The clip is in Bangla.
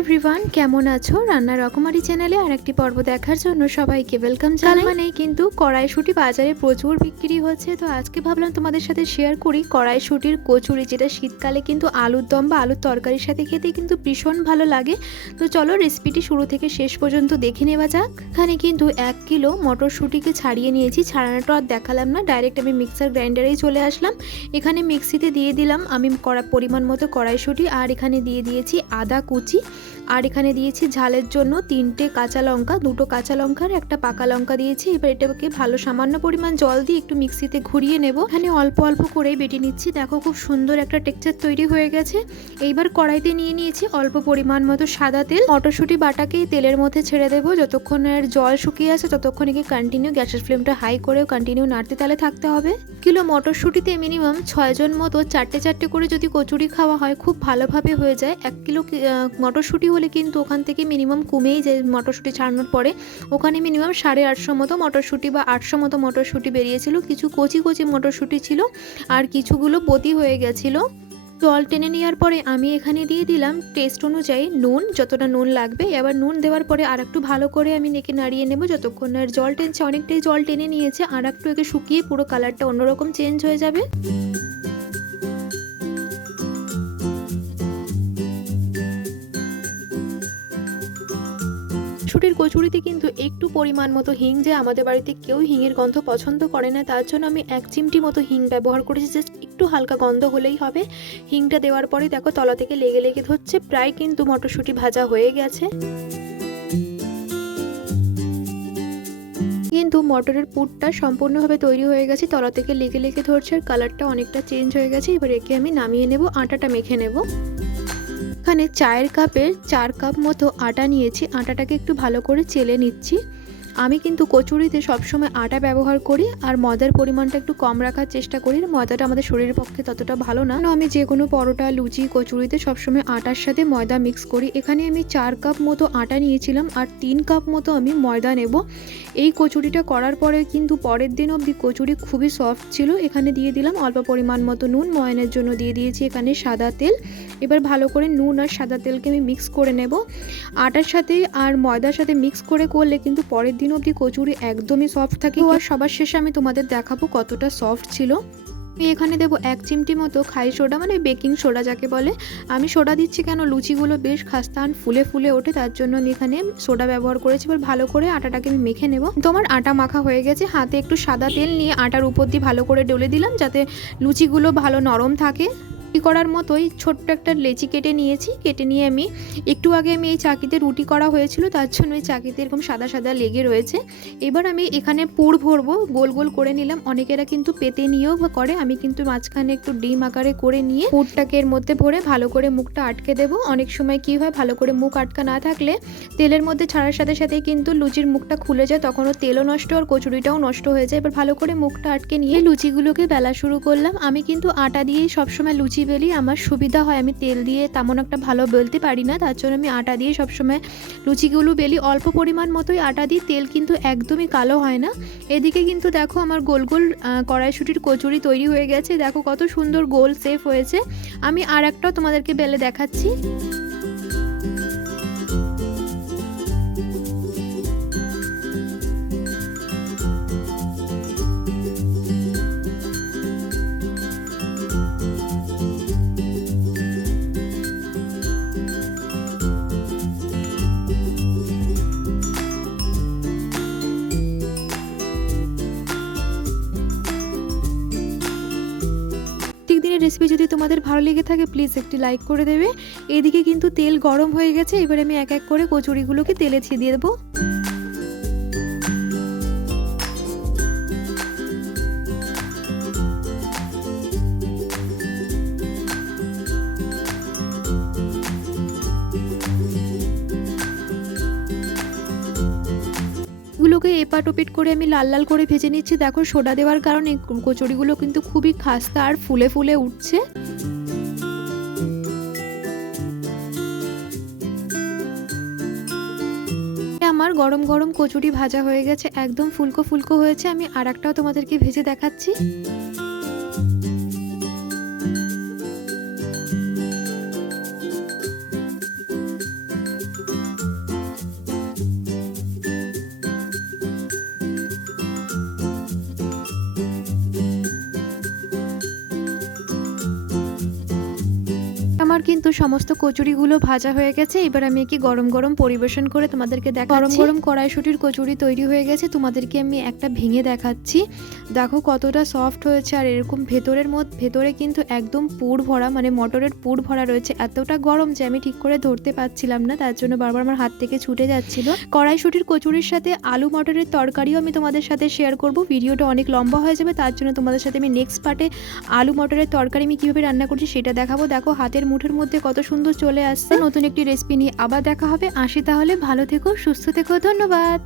এভরিওয়ান, কেমন আছো? রান্নার রকমারি চ্যানেলে আরেকটি পর্ব দেখার জন্য সবাইকে ওয়েলকাম জানাই। মানে কিন্তু কড়াইশুঁটি বাজারে প্রচুর বিক্রি হচ্ছে, তো আজকে ভাবলাম তোমাদের সাথে শেয়ার করি কড়াইশুঁটির কচুরি, যেটা শীতকালে কিন্তু আলুর দম বা আলুর তরকারির সাথে খেতে কিন্তু ভীষণ ভালো লাগে। তো চলো রেসিপিটি শুরু থেকে শেষ পর্যন্ত দেখে নেওয়া যাক। এখানে কিন্তু 1 কিলো মটরশুঁটিকে ছাড়িয়ে নিয়েছি, ছাড়ানোটা আর দেখালাম না, ডাইরেক্ট আমি মিক্সার গ্রাইন্ডারেই চলে আসলাম। এখানে মিক্সিতে দিয়ে দিলাম আমি পরিমাণ মতো কড়াইশুঁটি, আর এখানে দিয়ে দিয়েছি আদা কুচি, আর এখানে দিয়েছি ঝালের জন্য 3টে কাঁচা লঙ্কা, 2টো কাঁচা লঙ্কার একটা পাকা লঙ্কা দিয়েছি। এবার এটাকে ভালো সামান্য পরিমাণ জল দিয়ে একটু মিক্সিতে ঘুরিয়ে নেব। এখানে অল্প অল্প করেই বেটে নিচ্ছি, দেখো খুব সুন্দর একটা টেক্সচার তৈরি হয়ে গেছে। এইবার কড়াইতে নিয়ে নিয়েছি অল্প পরিমাণ মতো সাদা তেল, মটরশুঁটি বাটাকে তেলের মধ্যে ছেড়ে দেবো। যতক্ষণের জল শুকিয়ে আসে ততক্ষণ একে কন্টিনিউ গ্যাসের ফ্লেমটা হাই করেও কন্টিনিউ নাড়তে তালে থাকতে হবে। কিলো মটরশুঁটিতে মিনিমাম 6 জন মতো 4টে করে যদি কচুরি খাওয়া হয় খুব ভালোভাবে হয়ে যায়। 1 কিলো মটরশুঁটি হলে কিন্তু ওখান থেকে মিনিমাম কমেই যায়, মটরশুঁটি ছাড়ানোর পরে ওখানে মিনিমাম 850 মতো মটরশুঁটি বা 800 মতো মটরশুঁটি বেরিয়েছিল। কিছু কচি কচি মটরশুঁটি ছিল আর কিছুগুলো বতি হয়ে গেছিলো। জল টেনে নেওয়ার পরে আমি এখানে দিয়ে দিলাম টেস্ট অনুযায়ী নুন, যতটা নুন লাগবে। এবার নুন দেওয়ার পরে আর একটু ভালো করে আমি একে নাড়িয়ে নেব যতক্ষণ আর জল টেনছে। অনেকটাই জল টেনে নিয়েছে, আর একটু একে শুকিয়ে পুরো কালারটা অন্যরকম চেঞ্জ হয়ে যাবে। শুটির কচুরিতে কিন্তু একটু পরিমাণ মতো হিং, যে আমাদের বাড়িতে কেউ হিঙের গন্ধ পছন্দ করে না, তার জন্য আমি 1 চিমটি মতো হিং ব্যবহার করেছি। জাস্ট একটু হালকা গন্ধ হলেই হবে। হিংটা দেওয়ার পরে দেখো তলা থেকে লেগে লেগে ধরছে, প্রায় কিন্তু মটরশুঁটি ভাজা হয়ে গেছে। কিন্তু মটরের পুরটা সম্পূর্ণভাবে তৈরি হয়ে গেছে, তলা থেকে লেগে লেগে ধরছে আর কালারটা অনেকটা চেঞ্জ হয়ে গেছে। এবার একে আমি নামিয়ে নেব, আটাটা মেখে নেব। এখানে চায়ের কাপের 4 কাপ মতো আটা নিয়েছি, আটাটাকে একটু ভালো করে চেলে নিচ্ছি। আমি কিন্তু কচুরিতে সবসময় আটা ব্যবহার করি আর ময়দার পরিমাণটা একটু কম রাখার চেষ্টা করি। ময়দাটা আমাদের শরীরের পক্ষে ততটা ভালো না। আমি যে কোনো পরোটা, লুচি, কচুরিতে সবসময় আটার সাথে ময়দা মিক্স করি। এখানে আমি 4 কাপ মতো আটা নিয়েছিলাম আর 3 কাপ মতো আমি ময়দা নেব। এই কচুরিটা করার পরে কিন্তু পরের দিন অবধি কচুরি খুবই সফট ছিল। এখানে দিয়ে দিলাম অল্প পরিমাণ মতো নুন, ময়ানের জন্য দিয়ে দিয়েছি এখানে সাদা তেল। এবার ভালো করে নুন আর সাদা তেলকে আমি মিক্স করে নেব। আটার সাথে আর ময়দার সাথে মিক্স করলে কিন্তু পরের দিন অবধি কচুরি একদমই সফট থাকে। আর সবার শেষে আমি তোমাদের দেখাবো কতটা সফট ছিল। আমি এখানে দেবো 1 চিমটি মতো খাই সোডা, মানে বেকিং সোডা যাকে বলে। আমি সোডা দিচ্ছি কেন, লুচিগুলো বেশ খাস্তান ফুলে ফুলে ওঠে, তার জন্য আমি এখানে সোডা ব্যবহার করেছি। এবার ভালো করে আটাটাকে আমি মেখে নেব। তোমার আটা মাখা হয়ে গেছে, হাতে একটু সাদা তেল নিয়ে আটার উপর দিয়ে ভালো করে ডলে দিলাম যাতে লুচিগুলো ভালো নরম থাকে। করার মতোই ছোট্ট একটা লেচি কেটে নিয়েছি। কেটে নিয়ে আমি একটু আগে আমি এই চাকিতে রুটি করা হয়েছিল, তার জন্য এই চাকিতে এরকম সাদা সাদা লেগে রয়েছে। এবার আমি এখানে পুর ভরবো, গোল গোল করে নিলাম। অনেকেরা কিন্তু পেতে নিয়েও করে, আমি কিন্তু মাঝখানে একটু ডিম আকারে করে নিয়ে পুরটাকে এর মধ্যে ভরে ভালো করে মুখটা আটকে দেবো। অনেক সময় কি হয়, ভালো করে মুখ আটকা না থাকলে তেলের মধ্যে ছাড়ার সাথে সাথেই কিন্তু লুচির মুখটা খুলে যায়, তখনও তেলও নষ্ট আর কচুরিটাও নষ্ট হয়ে যায়। এবার ভালো করে মুখটা আটকে নিয়ে লুচিগুলোকে বেলা শুরু করলাম। আমি কিন্তু আটা দিয়েই সবসময় লুচি বেলি, আমার সুবিধা হয়। আমি তেল দিয়ে তেমন একটা ভালো বেলতে পারি না, তার জন্য আমি আটা দিয়ে সবসময় লুচিগুলো বেলি। অল্প পরিমাণ মতোই আটা দিই, তেল কিন্তু একদমই কালো হয় না। এদিকে কিন্তু দেখো আমার গোল গোল কড়াইশুঁটির কচুরি তৈরি হয়ে গেছে, দেখো কত সুন্দর গোল শেপ হয়েছে। আমি আর একটাও তোমাদেরকে বেলে দেখাচ্ছি। দিনের রেসিপি যদি তোমাদের ভালো লেগে থাকে প্লিজ একটি লাইক করে দেবে। এদিকে কিন্তু তেল গরম হয়ে গেছে, এবার আমি এক এক করে কচুরিগুলোকে তেলে ছিটিয়ে দেবো। গুলোকে এপাট ওপিট করে আমি লাল লাল করে ভেজে নিচ্ছি। দেখো সোডা দেওয়ার কারণে কচুরিগুলো কিন্তু খুবই খাস্তা আর ফুলে ফুলে উঠছে। আমার গরম গরম কচুরি ভাজা হয়ে গেছে, একদম ফুলকো ফুলকো হয়েছে। আমি আর একটাও তোমাদেরকে ভেজে দেখাচ্ছি। আমার কিন্তু সমস্ত কচুরিগুলো ভাজা হয়ে গেছে। এবার আমি কি গরম গরম পরিবেশন করে তোমাদেরকে দেখাচ্ছি। গরম গরম কড়াইশুঁটির কচুরি তৈরি হয়ে গেছে, তোমাদেরকে আমি একটা ভেঙে দেখাচ্ছি। দেখো কতটা সফট হয়েছে, আর এরকম ভেতরে কিন্তু একদম পুর ভরা, মানে মটরের পুর ভরা রয়েছে। এতটা গরম যে আমি ঠিক করে ধরতে পারছিলাম না, তার জন্য বারবার আমার হাত থেকে ছুটে যাচ্ছিল। কড়াইশুঁটির কচুরির সাথে আলু মটরের তরকারিও আমি তোমাদের সাথে শেয়ার করব। ভিডিওটা অনেক লম্বা হয়ে যাবে, তার জন্য তোমাদের সাথে আমি নেক্সট পার্টে আলু মটরের তরকারি আমি কিভাবে রান্না করছি সেটা দেখাবো। দেখো হাতের মুঠোর মধ্যে কত সুন্দর চলে আসছে। নতুন একটি রেসিপি নিয়ে আবার দেখা হবে। আসি তাহলে, ভালো থেকো, সুস্থ থেকো, ধন্যবাদ।